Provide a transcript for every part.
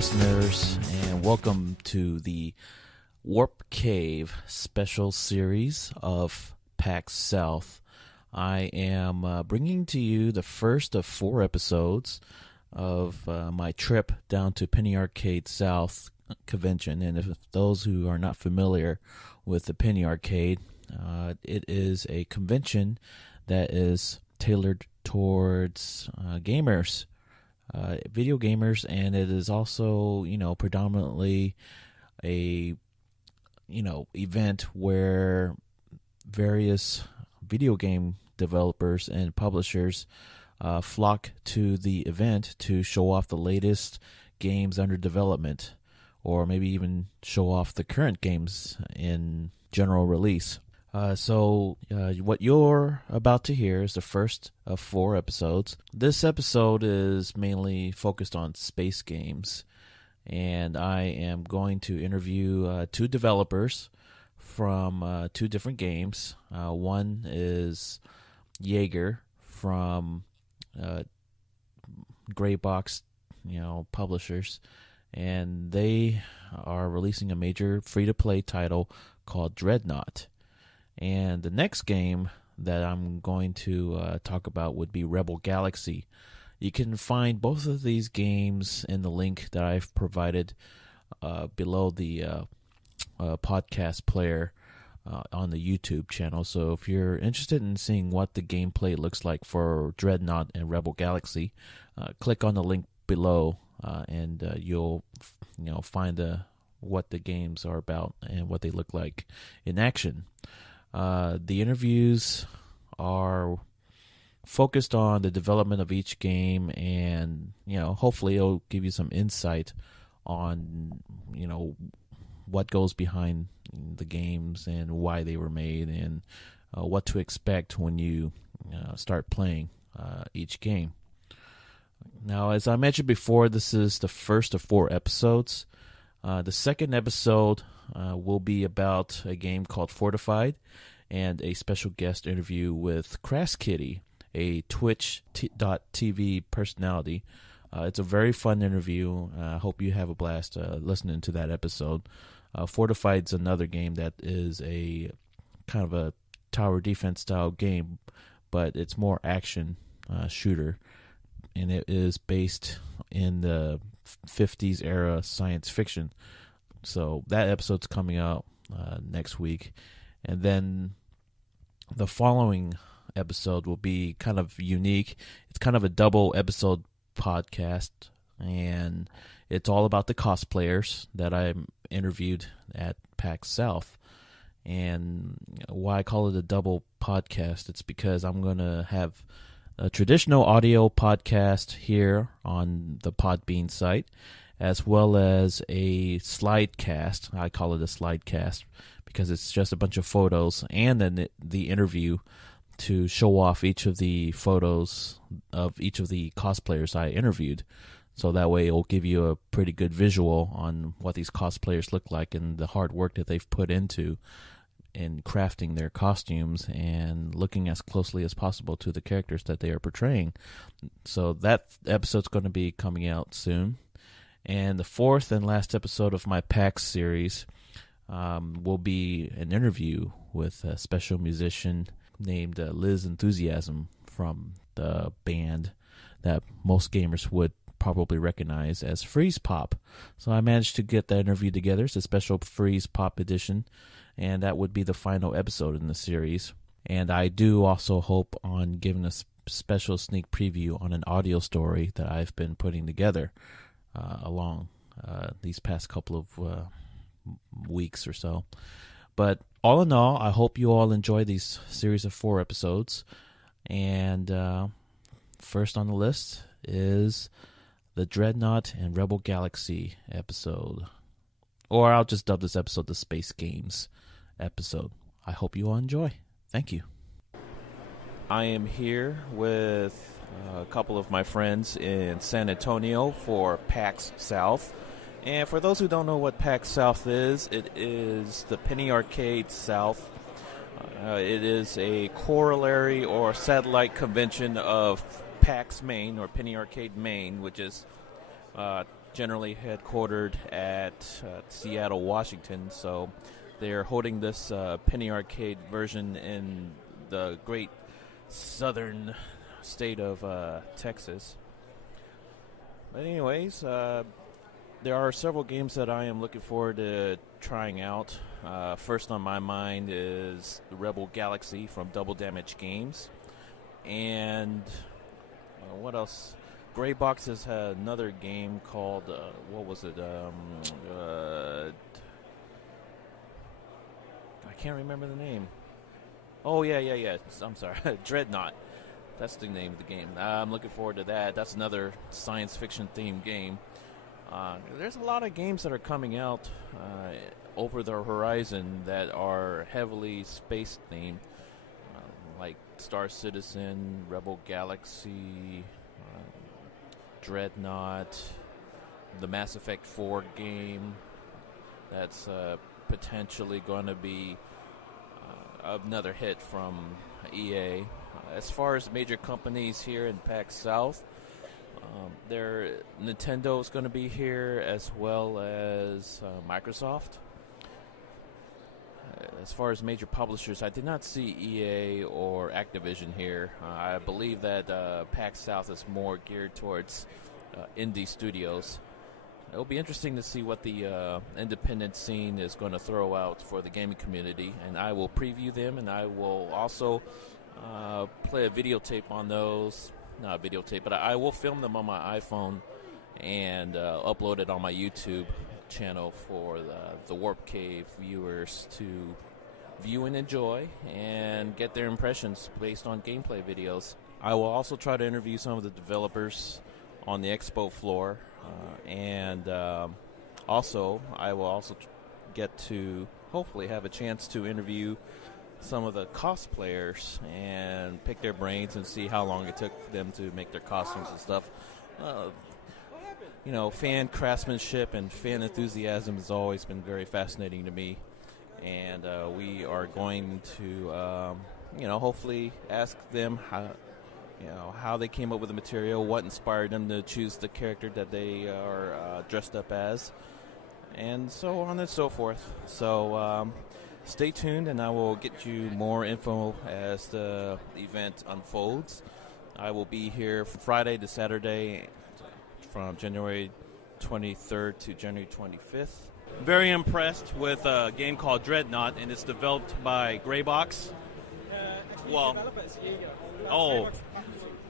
listeners, and welcome to the Warp Cave special series of PAX South. I am bringing to you the first of 4 episodes of my trip down to Penny Arcade South convention. And if those who are not familiar with the Penny Arcade, it is a convention that is tailored towards gamers. Video gamers, and it is also, predominantly a, event where various video game developers and publishers flock to the event to show off the latest games under development, or maybe even show off the current games in general release. So what you're about to hear is the first of 4 episodes. This episode is mainly focused on space games, and I am going to interview 2 developers from 2 different games. One is Yager from Gray Box, publishers, and they are releasing a major free-to-play title called Dreadnought. And the next game that I'm going to talk about would be Rebel Galaxy. You can find both of these games in the link that I've provided below the podcast player on the YouTube channel. So if you're interested in seeing what the gameplay looks like for Dreadnought and Rebel Galaxy, click on the link below and you'll find what the games are about and what they look like in action. The interviews are focused on the development of each game, and hopefully it'll give you some insight on what goes behind the games and why they were made, and what to expect when you start playing each game. Now, as I mentioned before, this is the first of 4 episodes. The second episode will be about a game called Fortified, and a special guest interview with Crass Kitty, a Twitch.tv personality. It's a very fun interview. I hope you have a blast listening to that episode. Fortified's another game that is a kind of a tower defense style game, but it's more action shooter, and it is based in the 50s era science fiction. So that episode's coming out next week. And then the following episode will be kind of unique. It's kind of a double episode podcast, and it's all about the cosplayers that I interviewed at PAX South. And why I call it a double podcast, it's because I'm going to have a traditional audio podcast here on the Podbean site, as well as a slide cast. I call it a slide cast because it's just a bunch of photos and then the interview to show off each of the photos of each of the cosplayers I interviewed. So that way it will give you a pretty good visual on what these cosplayers look like and the hard work that they've put into in crafting their costumes and looking as closely as possible to the characters that they are portraying. So that episode's going to be coming out soon. And the 4th and last episode of my PAX series will be an interview with a special musician named Liz Enthusiasm from the band that most gamers would probably recognize as Freeze Pop. So I managed to get that interview together. It's a special Freeze Pop edition, and that would be the final episode in the series. And I do also hope on giving a special sneak preview on an audio story that I've been putting together along these past couple of weeks or so. But all in all, I hope you all enjoy these series of 4 episodes. And first on the list is the Dreadnought and Rebel Galaxy episode. Or I'll just dub this episode the Space Games episode. I hope you all enjoy. Thank you. I am here with a couple of my friends in San Antonio for PAX South. And for those who don't know what PAX South is, it is the Penny Arcade South. It is a corollary or satellite convention of PAX Maine, or Penny Arcade Maine, which is generally headquartered at Seattle, Washington. So they're holding this penny arcade version in the great southern state of Texas. But anyways, there are several games that I am looking forward to trying out. First on my mind is Rebel Galaxy from Double Damage Games. And what else? Gray Box has had another game called, what was it? I can't remember the name. Oh, yeah. I'm sorry. Dreadnought. That's the name of the game. I'm looking forward to that. That's another science fiction themed game. There's a lot of games that are coming out over the horizon that are heavily space themed, like Star Citizen, Rebel Galaxy, Dreadnought, the Mass Effect 4 game. That's potentially going to be another hit from EA. As far as major companies here in PAX South, Nintendo is going to be here, as well as Microsoft. As far as major publishers, I did not see EA or Activision here. I believe that PAX South is more geared towards indie studios. It'll be interesting to see what the independent scene is going to throw out for the gaming community, and I will preview them, and I will also play a videotape on those. Not a videotape, but I will film them on my iPhone and upload it on my YouTube channel for the Warp Cave viewers to view and enjoy and get their impressions based on gameplay videos. I will also try to interview some of the developers on the expo floor, and also I will also get to hopefully have a chance to interview some of the cosplayers and pick their brains and see how long it took them to make their costumes and stuff. Fan craftsmanship and fan enthusiasm has always been very fascinating to me, and we are going to, hopefully ask them how they came up with the material, what inspired them to choose the character that they are dressed up as, and so on and so forth. So stay tuned, and I will get you more info as the event unfolds. I will be here from Friday to Saturday from January 23rd to January 25th. Very impressed with a game called Dreadnought, and it's developed by Greybox.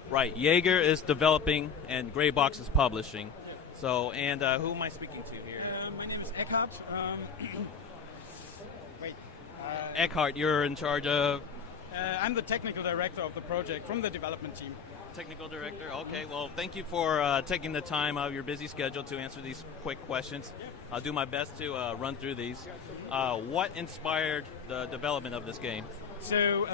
Right. Yager is developing, and Greybox is publishing. So, and who am I speaking to here? My name is Eckhart. Eckhart, you're in charge of? I'm the technical director of the project from the development team. Technical director. Okay, well, thank you for taking the time out of your busy schedule to answer these quick questions. I'll do my best to run through these. What inspired the development of this game? So,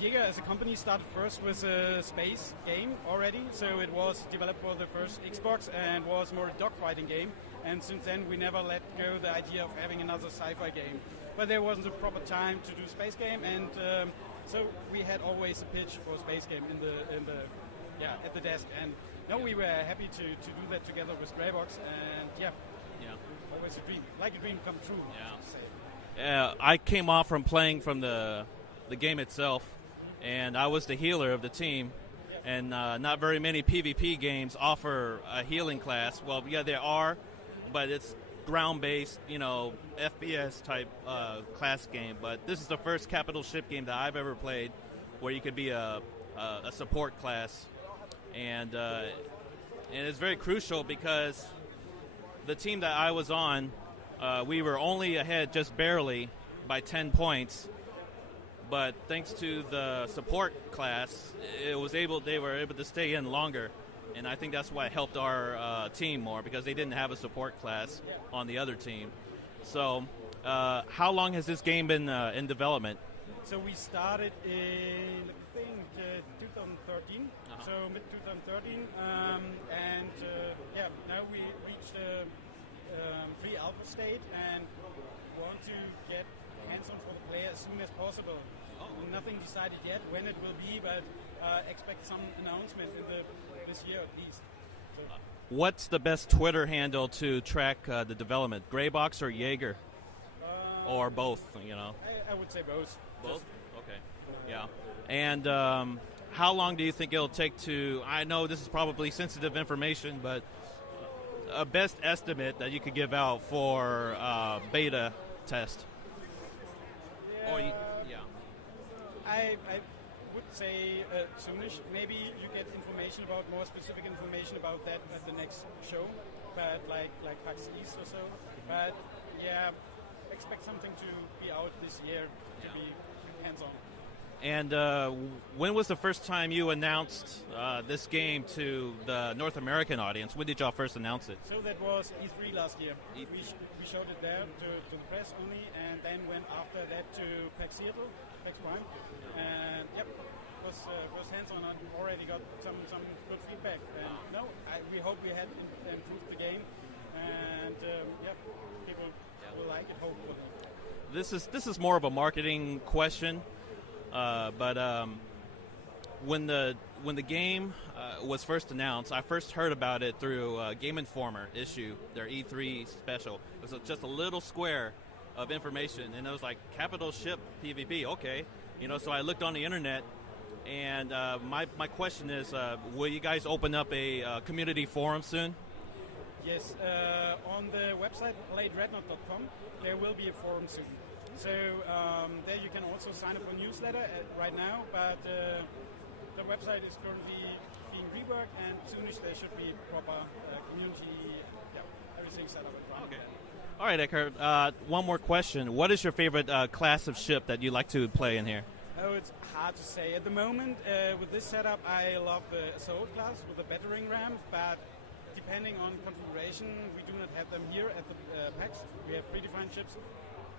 Yager as a company started first with a space game already. So it was developed for the first Xbox and was more a dogfighting game. And since then, we never let go the idea of having another sci-fi game. But there wasn't a proper time to do space game, and so we had always a pitch for a space game at the desk. And no, we were happy to do that together with Greybox, and always a dream, like a dream come true. I came off from playing from the game itself, and I was the healer of the team. And not very many PvP games offer a healing class. Well, yeah, there are, but it's ground-based, FPS type class game. But this is the first capital ship game that I've ever played where you could be a support class, and it's very crucial because the team that I was on, we were only ahead just barely by 10 points. But thanks to the support class, they were able to stay in longer. And I think that's why it helped our team more, because they didn't have a support class on the other team. So how long has this game been in development? So we started in, 2013, so mid-2013. Now we reached pre-alpha state and want to get hands-on for the player as soon as possible. Nothing decided yet when it will be, but expect some announcement in this year at least. So. What's the best Twitter handle to track the development? Greybox or Yager? Or both, you know? I would say both. Both? Okay. Yeah. And how long do you think it'll take to... I know this is probably sensitive information, but a best estimate that you could give out for beta test? I would say soonish. Maybe you get information about more specific information about that at the next show, but like PAX East or so. But yeah, expect something to be out this year to be hands-on. And when was the first time you announced this game to the North American audience? When did y'all first announce it? So that was E3 last year. We showed it there to the press only, and then went after that to PAX Seattle, PAX Prime. And yep, it was first hands-on. I already got some good feedback. And we hope we had improved the game, and people will like it, hopefully. This is more of a marketing question. But when the game was first announced, I first heard about it through Game Informer issue, their E3 special. It was just a little square of information, and it was like capital ship PvP. Okay, so I looked on the internet, and my question is, will you guys open up a community forum soon? Yes, on the website Dreadnought.com there will be a forum soon. So there you can also sign up for a newsletter right now, but the website is currently being reworked, and soonish there should be proper community, everything set up. Okay. All right, Eckhart. One more question. What is your favorite class of ship that you like to play in here? Oh, it's hard to say. At the moment, with this setup, I love the Assault class with the battering ram, but depending on configuration, we do not have them here at the PAX. We have predefined ships.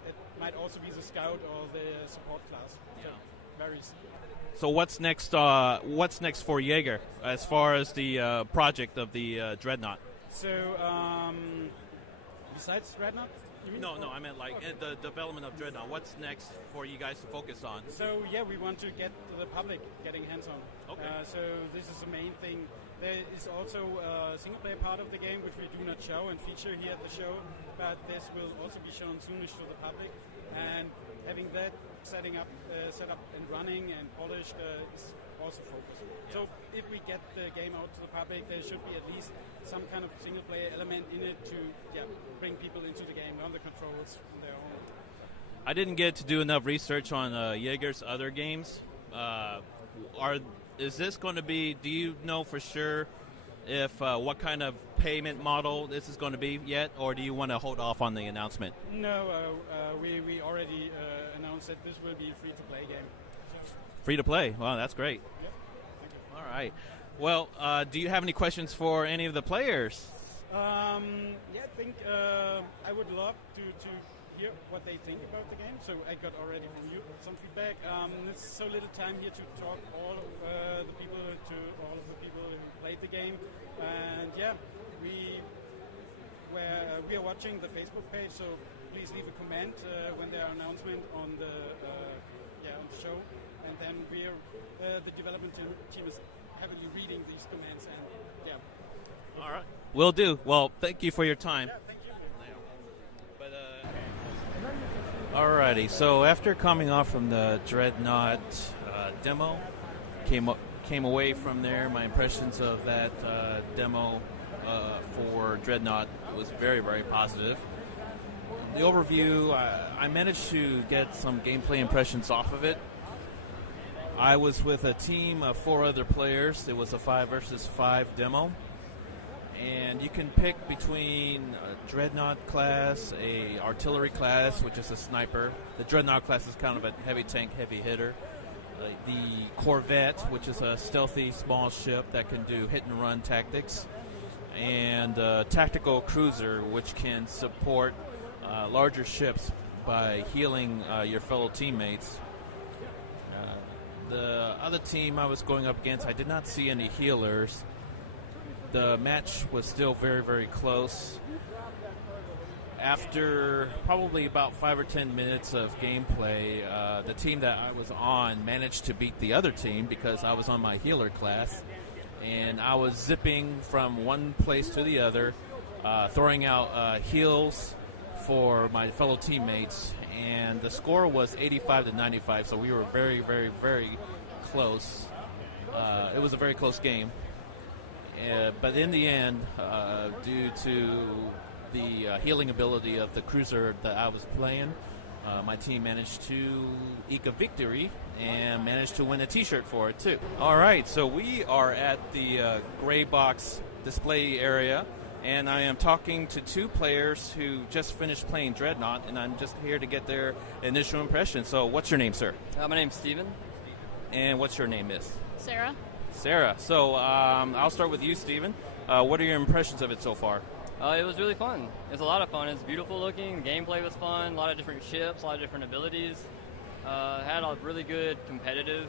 It might also be the Scout or the Support class. Yeah. So varies. So what's next? What's next for Yager as far as the project of the Dreadnought? So besides Dreadnought, you mean? No, I meant like the development of Dreadnought. What's next for you guys to focus on? So we want to get the public getting hands-on. Okay. So this is the main thing. There is also a single-player part of the game which we do not show and feature here at the show, but this will also be shown soonish to the public. And having that set up and running and polished is also focused. Yeah. So if we get the game out to the public, there should be at least some kind of single-player element in it to bring people into the game, learn the controls on their own. I didn't get to do enough research on Yager's other games. Is this going to be, do you know for sure if what kind of payment model this is going to be yet, or do you want to hold off on the announcement? No, we already announced that this will be a free-to-play game. So. Free-to-play? Wow, that's great. Yep. Thank you. All right. Well, do you have any questions for any of the players? I think I would love to hear what they think about the game. So I got already from you some feedback. There's so little time here to talk to all of the people who played the game, and we are watching the Facebook page. So please leave a comment when there are announcements on the show, and then the development team is heavily reading these comments, and All right, will do. Well, thank you for your time. Yeah, thank you. Alrighty, so after coming off from the Dreadnought demo, came away from there. My impressions of that demo for Dreadnought was very, very positive. The overview, I managed to get some gameplay impressions off of it. I was with a team of 4 other players. It was a 5 versus 5 demo. And you can pick between a Dreadnought class, a artillery class, which is a sniper. The Dreadnought class is kind of a heavy tank, heavy hitter. The Corvette, which is a stealthy small ship that can do hit and run tactics. And a tactical cruiser, which can support larger ships by healing your fellow teammates. The other team I was going up against, I did not see any healers. The match was still very, very close. After probably about 5 or 10 minutes of gameplay, the team that I was on managed to beat the other team because I was on my healer class. and I was zipping from one place to the other, throwing out heals for my fellow teammates, and the score was 85 to 95, so we were very, very, very close. It was a very close game. But in the end, due to the healing ability of the cruiser that I was playing, my team managed to eke a victory and managed to win a t-shirt for it, too. All right, so we are at the gray box display area, and I am talking to two players who just finished playing Dreadnought, and I'm just here to get their initial impression. So what's your name, sir? My name's Steven. And what's your name, miss? Sarah. Sarah. So I'll start with you, Steven. What are your impressions of it so far? It was really fun. It was a lot of fun. It's beautiful looking. The gameplay was fun. A lot of different ships, a lot of different abilities. Had a really good competitive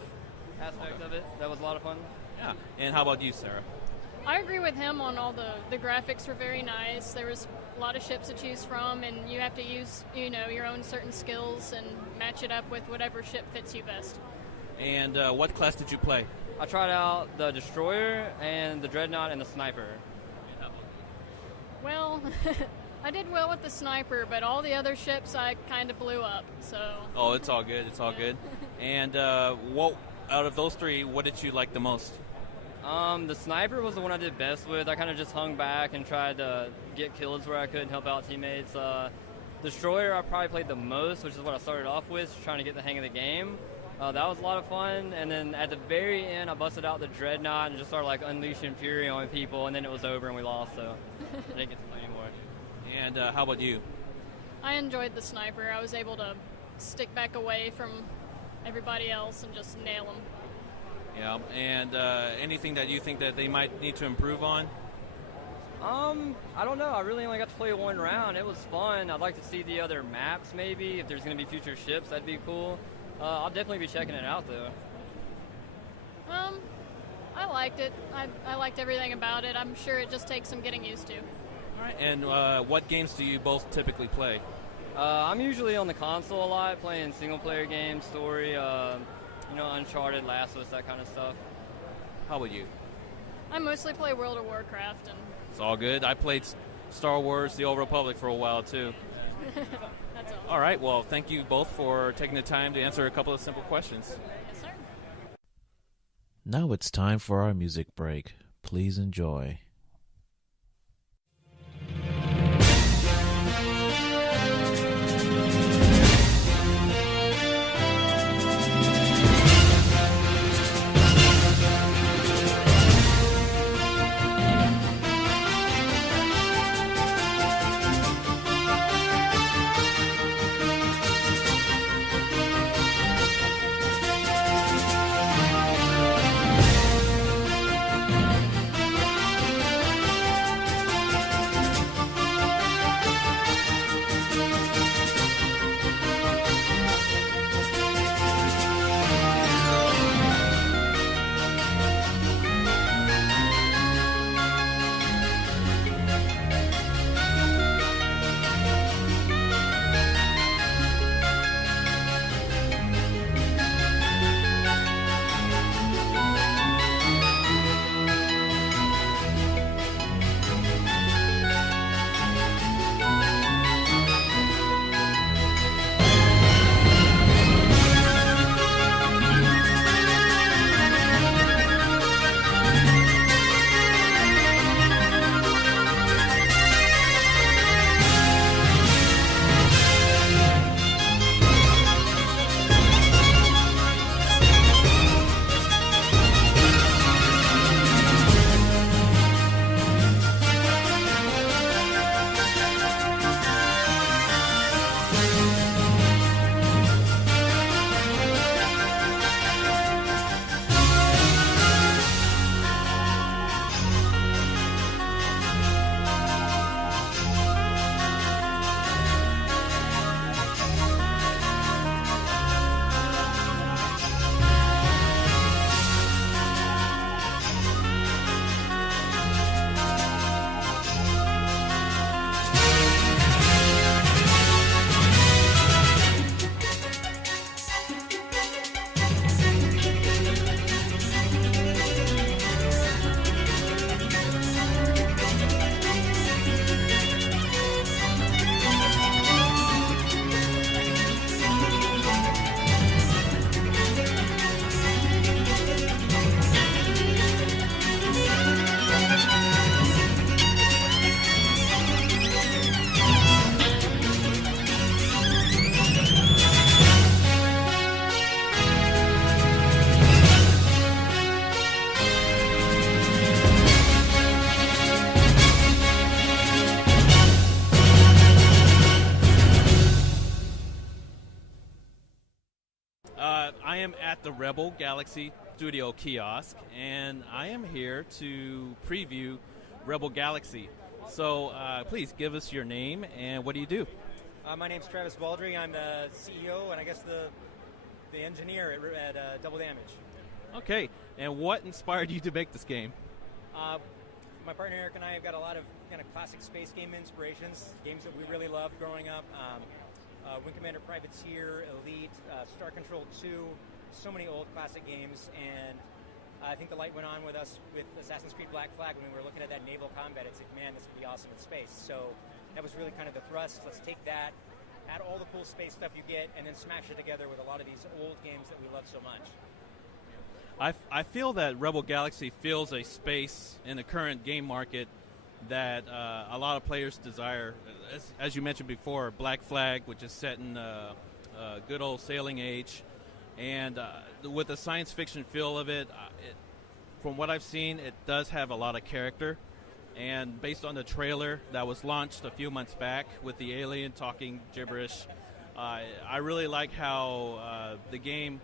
aspect of it. That was a lot of fun. Yeah. And how about you, Sarah? I agree with him on all the graphics were very nice. There was a lot of ships to choose from, and you have to use, your own certain skills and match it up with whatever ship fits you best. And what class did you play? I tried out the Destroyer and the Dreadnought and the Sniper. Well, I did well with the Sniper, but all the other ships I kind of blew up, so... Oh, it's all good. It's all good. And what out of those three, what did you like the most? The Sniper was the one I did best with. I kind of just hung back and tried to get kills where I could and help out teammates. Destroyer I probably played the most, which is what I started off with, trying to get the hang of the game. That was a lot of fun, and then at the very end I busted out the Dreadnought and just started unleashing fury on people, and then it was over and we lost, so I didn't get to play anymore. And how about you? I enjoyed the Sniper. I was able to stick back away from everybody else and just nail them. Yeah, and anything that you think that they might need to improve on? I don't know. I really only got to play one round. It was fun. I'd like to see the other maps maybe. If there's going to be future ships, that'd be cool. I'll definitely be checking it out, though. I liked it. I liked everything about it. I'm sure it just takes some getting used to. All right, and what games do you both typically play? I'm usually on the console a lot, playing single-player games, story, Uncharted, Last of Us, that kind of stuff. How about you? I mostly play World of Warcraft. And it's all good. I played Star Wars The Old Republic for a while, too. That's all right, well, thank you both for taking the time to answer a couple of simple questions. Yes, sir. Now it's time for our music break. Please enjoy. I am at the Rebel Galaxy Studio kiosk, and I am here to preview Rebel Galaxy. So please give us your name and what do you do? My name's Travis Baldry. I'm the CEO and I guess the engineer at Double Damage. Okay, and what inspired you to make this game? My partner Eric and I have got a lot of kind of classic space game inspirations, games that we really loved growing up. Wing Commander Privateer, Elite, Star Control 2, so many old classic games, and I think the light went on with us with Assassin's Creed Black Flag when we were looking at that naval combat. It's like, man, this would be awesome in space. So that was really kind of the thrust. Let's take that, add all the cool space stuff you get, and then smash it together with a lot of these old games that we love so much. I feel that Rebel Galaxy fills a space in the current game market that a lot of players desire. As you mentioned before, Black Flag, which is set in good old sailing age, and with the science fiction feel of it, from what I've seen, it does have a lot of character. And based on the trailer that was launched a few months back with the alien talking gibberish, I really like how the game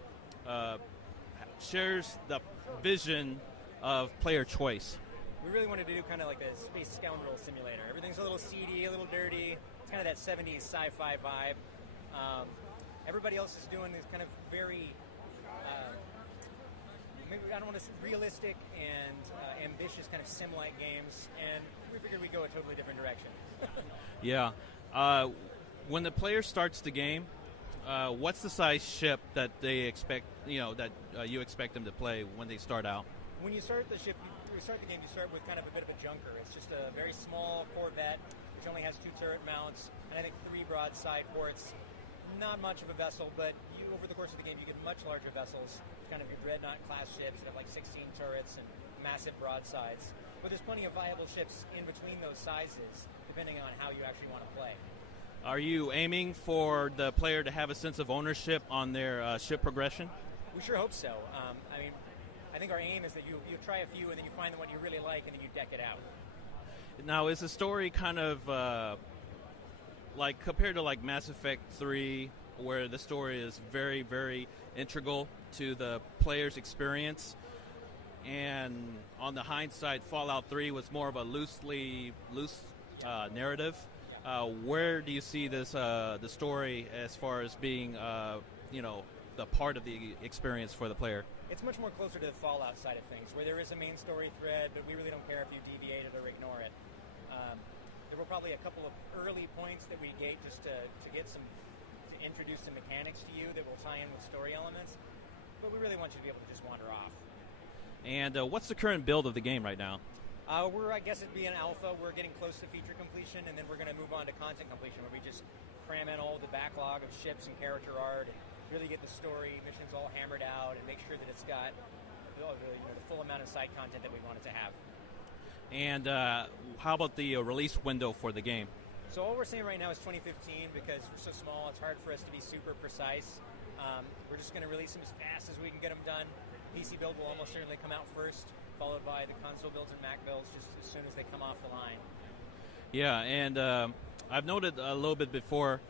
shares the vision of player choice. We really wanted to do kind of like a space scoundrel simulator. Everything's a little seedy, a little dirty. It's kind of that 70s sci-fi vibe. Everybody else is doing this kind of very, maybe I don't want to say realistic and ambitious kind of sim-like games, and we figured we'd go a totally different direction. Yeah. When the player starts the game, what's the size ship that they expect, that you expect them to play when they start out? When you start the ship, you start the game, you start with kind of a bit of a junker. It's just a very small Corvette, which only has 2 turret mounts, and I think 3 broadside ports. Not much of a vessel, but over the course of the game, you get much larger vessels, kind of your Dreadnought class ships that have like 16 turrets and massive broadsides. But there's plenty of viable ships in between those sizes, depending on how you actually want to play. Are you aiming for the player to have a sense of ownership on their ship progression? We sure hope so. I think our aim is that you try a few and then you find the one you really like and then you deck it out. Now, is the story kind of like compared to like Mass Effect 3, where the story is very, very integral to the player's experience, and on the hindsight, Fallout 3 was more of a loose narrative? Where do you see this the story as far as being the part of the experience for the player? It's much more closer to the Fallout side of things, where there is a main story thread, but we really don't care if you deviate it or ignore it. There were probably a couple of early points that we gate just to introduce some mechanics to you that will tie in with story elements, but we really want you to be able to just wander off. And what's the current build of the game right now? I guess it'd be an alpha. We're getting close to feature completion, and then we're going to move on to content completion, where we just cram in all the backlog of ships and character art, and really get the story missions all hammered out, and make sure that it's got the full amount of side content that we want it to have. And how about the release window for the game? So all we're saying right now is 2015, because we're so small, it's hard for us to be super precise. We're just going to release them as fast as we can get them done. PC build will almost certainly come out first, followed by the console builds and Mac builds just as soon as they come off the line. Yeah, and I've noted a little bit before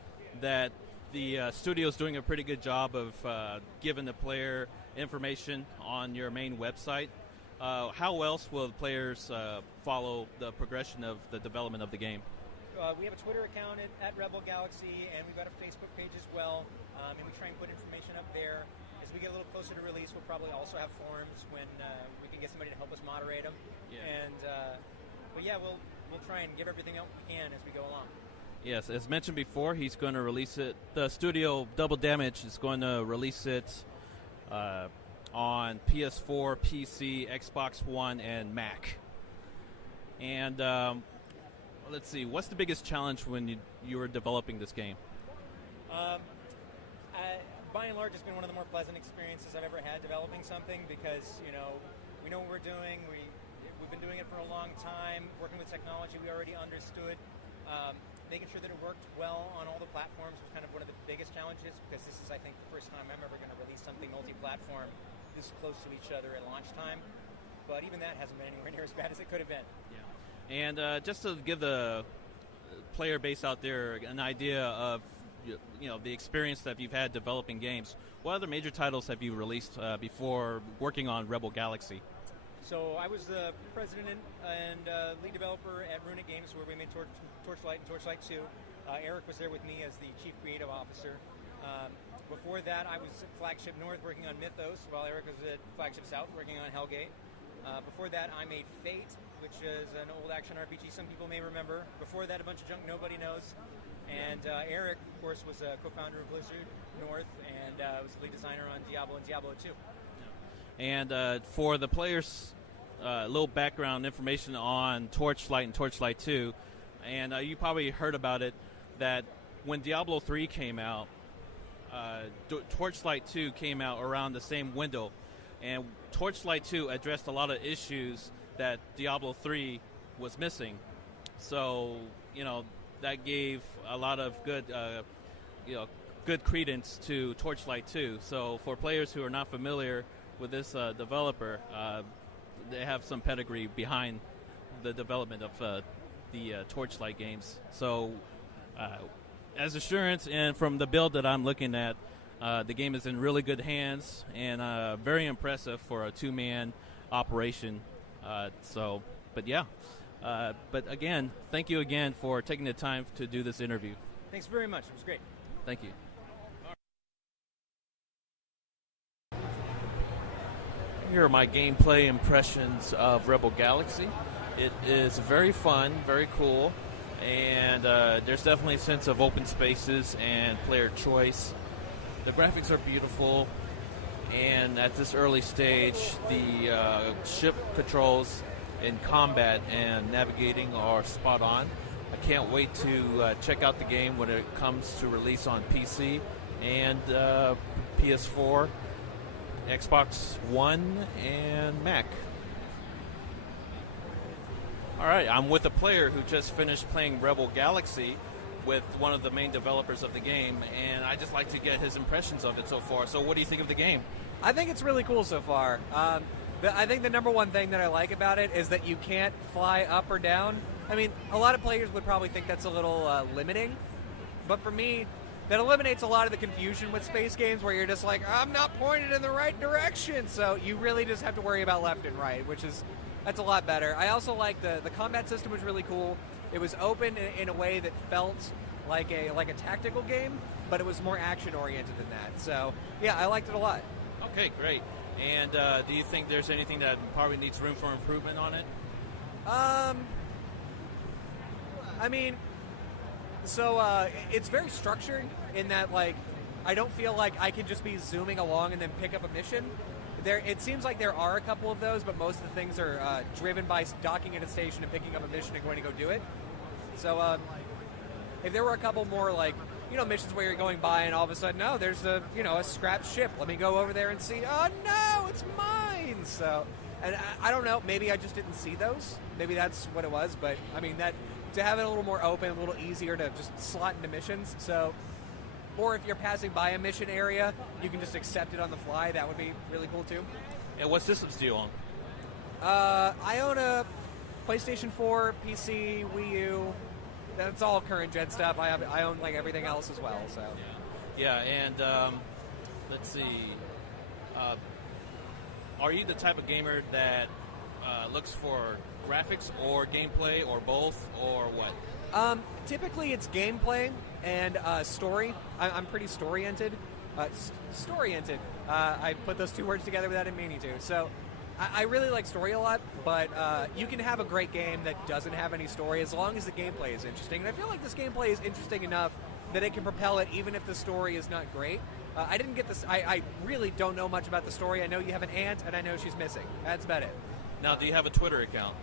that the studio's doing a pretty good job of giving the player information on your main website. How else will the players follow the progression of the development of the game? We have a Twitter account at Rebel Galaxy, and we've got a Facebook page as well, and we try and put information up there. As we get a little closer to release, we'll probably also have forums when we can get somebody to help us moderate them. Yeah. And but yeah, we'll try and give everything out we can as we go along. Yes, as mentioned before, he's going to release it. The studio Double Damage is going to release it on PS4, PC, Xbox One, and Mac. And let's see, what's the biggest challenge when you were developing this game? By and large, it's been one of the more pleasant experiences I've ever had developing something, because we know what we're doing. We've been doing it for a long time, working with technology we already understood. Making sure that it worked well on all the platforms was kind of one of the biggest challenges, because this is, I think, the first time I'm ever going to release something multi-platform this close to each other at launch time. But even that hasn't been anywhere near as bad as it could have been. Yeah. And just to give the player base out there an idea of the experience that you've had developing games, what other major titles have you released before working on Rebel Galaxy? So I was the president and lead developer at Runic Games, where we made Torchlight and Torchlight 2. Eric was there with me as the chief creative officer. Before that, I was at Flagship North working on Mythos, while Eric was at Flagship South working on Hellgate. Before that, I made Fate, which is an old action RPG some people may remember. Before that, a bunch of junk nobody knows. And Eric, of course, was a co-founder of Blizzard North and was the lead designer on Diablo and Diablo 2. And for the players, a little background information on Torchlight and Torchlight 2. And you probably heard about it, that when Diablo 3 came out, Torchlight 2 came out around the same window. And Torchlight 2 addressed a lot of issues that Diablo 3 was missing. So, that gave a lot of good, good credence to Torchlight 2. So for players who are not familiar with this developer, they have some pedigree behind the development of the Torchlight games. So as assurance, and from the build that I'm looking at, the game is in really good hands and very impressive for a two-man operation. But again, thank you again for taking the time to do this interview. Thanks very much. It was great. Thank you. Here are my gameplay impressions of Rebel Galaxy. It is very fun, very cool, and there's definitely a sense of open spaces and player choice. The graphics are beautiful, and at this early stage, the ship controls in combat and navigating are spot on. I can't wait to check out the game when it comes to release on PC and PS4, Xbox One, and Mac. All right, I'm with a player who just finished playing Rebel Galaxy with one of the main developers of the game, and I'd just like to get his impressions of it so far. So what do you think of the game? I think it's really cool so far. I think the number one thing that I like about it is that you can't fly up or down. I mean, a lot of players would probably think that's a little limiting, but for me, that eliminates a lot of the confusion with space games where you're just like, I'm not pointed in the right direction. So you really just have to worry about left and right, that's a lot better. I also like the combat system was really cool. It was open in a way that felt like a tactical game, but it was more action oriented than that. So yeah, I liked it a lot. Okay, great. And do you think there's anything that probably needs room for improvement on it? It's very structured in that, I don't feel like I can just be zooming along and then pick up a mission. It seems like there are a couple of those, but most of the things are driven by docking at a station and picking up a mission and going to go do it. So if there were a couple more, missions where you're going by and all of a sudden, oh, there's a scrap ship. Let me go over there and see. Oh, no, it's mine. So, and I don't know. Maybe I just didn't see those. Maybe that's what it was. But, to have it a little more open, a little easier to just slot into missions. So, or if you're passing by a mission area, you can just accept it on the fly. That would be really cool, too. And what systems do you own? I own a PlayStation 4, PC, Wii U. That's all current gen stuff. I own everything else as well. So yeah, and let's see. Are you the type of gamer that looks for graphics or gameplay or both or what? Typically, it's gameplay and story. I'm pretty story-oriented. Story-oriented. I put those two words together without meaning to. So I really like story a lot, but you can have a great game that doesn't have any story as long as the gameplay is interesting. And I feel like this gameplay is interesting enough that it can propel it even if the story is not great. I didn't get this. I really don't know much about the story. I know you have an aunt, and I know she's missing. That's about it. Now, do you have a Twitter account?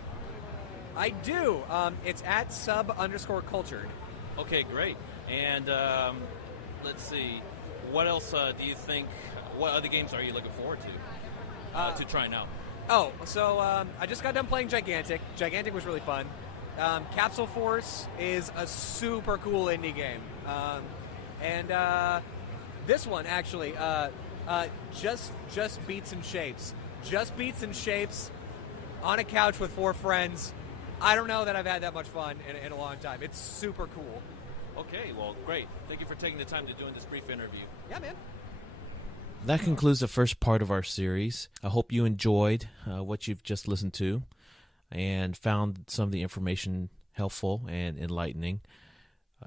I do. It's at @sub_cultured. Okay, great. And let's see. What else do you think? What other games are you looking forward to try now? Oh, so I just got done playing Gigantic. Gigantic was really fun. Capsule Force is a super cool indie game. And this one, actually, just Beats and Shapes. Just Beats and Shapes on a couch with 4 friends. I don't know that I've had that much fun in a long time. It's super cool. Okay, well, great. Thank you for taking the time to do this brief interview. Yeah, man. That concludes the first part of our series. I hope you enjoyed what you've just listened to and found some of the information helpful and enlightening.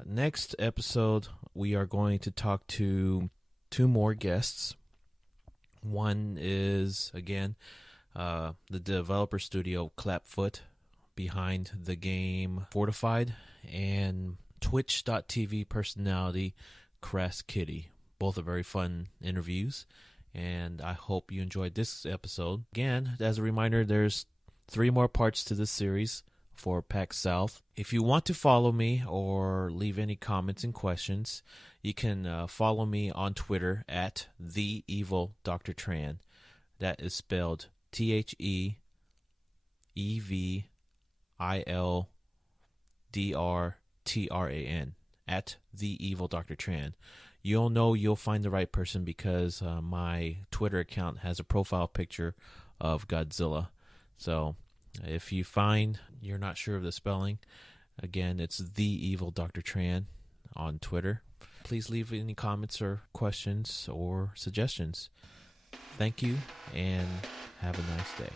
Next episode, we are going to talk to 2 more guests. One is, again, the developer studio Clapfoot behind the game Fortified, and Twitch.tv personality Crass Kitty. Both are very fun interviews, and I hope you enjoyed this episode. Again, as a reminder, there's 3 more parts to this series for PAX South. If you want to follow me or leave any comments and questions, you can follow me on Twitter at TheEvilDrTran. That is spelled TheEvilDrTran, at TheEvilDrTran. You'll find the right person because my Twitter account has a profile picture of Godzilla. So if you find you're not sure of the spelling, again, it's TheEvilDrTran on Twitter. Please leave any comments or questions or suggestions. Thank you, and have a nice day.